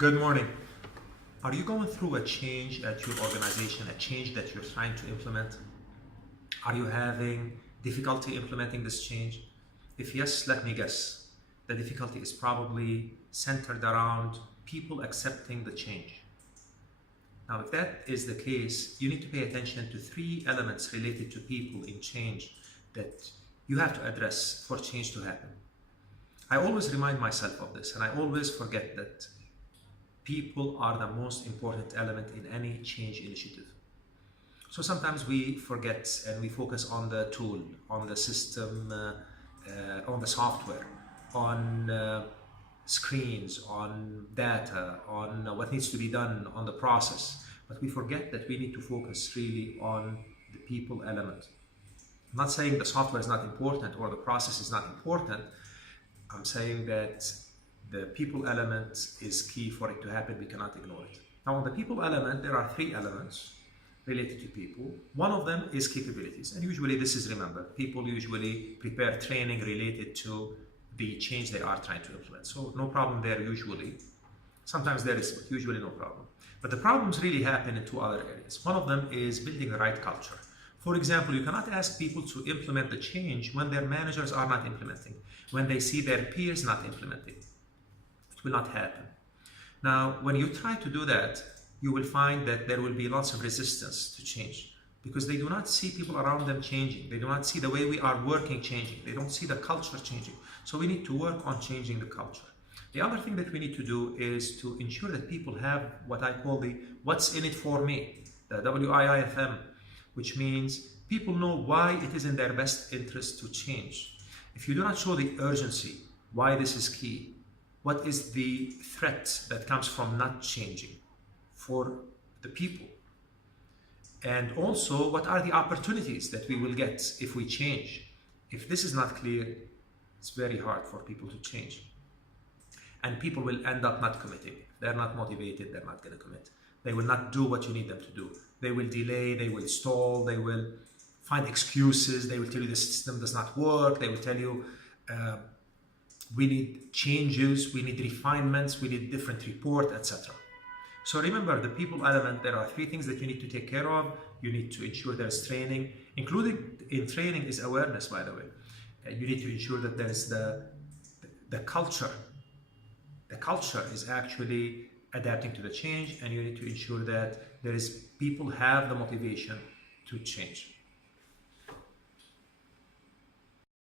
Good morning. Are you going through a change at your organization, a change that you're trying to implement? Are you having difficulty implementing this change? If yes, let me guess. The difficulty is probably centered around people accepting the change. Now, if that is the case, you need to pay attention to three elements related to people in change that you have to address for change to happen. I always remind myself of this, and I always forget that people are the most important element in any change initiative. So sometimes we forget and we focus on the tool, on the system, on the software, on screens, on data, on what needs to be done on the process. But we forget that we need to focus really on the people element. I'm not saying the software is not important or the process is not important. I'm saying that the people element is key for it to happen. We cannot ignore it. Now, on the people element, there are three elements related to people. One of them is capabilities, and usually this is, remember, people usually prepare training related to the change they are trying to implement. So no problem there usually. Sometimes there is, but usually no problem. But the problems really happen in two other areas. One of them is building the right culture. For example, you cannot ask people to implement the change when their managers are not implementing, when they see their peers not implementing. It will not happen. Now, when you try to do that, you will find that there will be lots of resistance to change because they do not see people around them changing. They do not see the way we are working changing. They don't see the culture changing. So we need to work on changing the culture. The other thing that we need to do is to ensure that people have what I call the what's in it for me, the WIIFM, which means people know why it is in their best interest to change. If you do not show the urgency, why this is key, what is the threat that comes from not changing for the people? And also, what are the opportunities that we will get if we change? If this is not clear, it's very hard for people to change. And people will end up not committing. If they're not motivated, they're not going to commit. They will not do what you need them to do. They will delay, they will stall, they will find excuses, they will tell you the system does not work, they will tell you we need changes, we need refinements, we need different report, etc. So remember, the people element, there are three things that you need to take care of. You need to ensure there's training. Included in training is awareness, by the way. You need to ensure that there's the culture. The culture is actually adapting to the change, and you need to ensure that people have the motivation to change.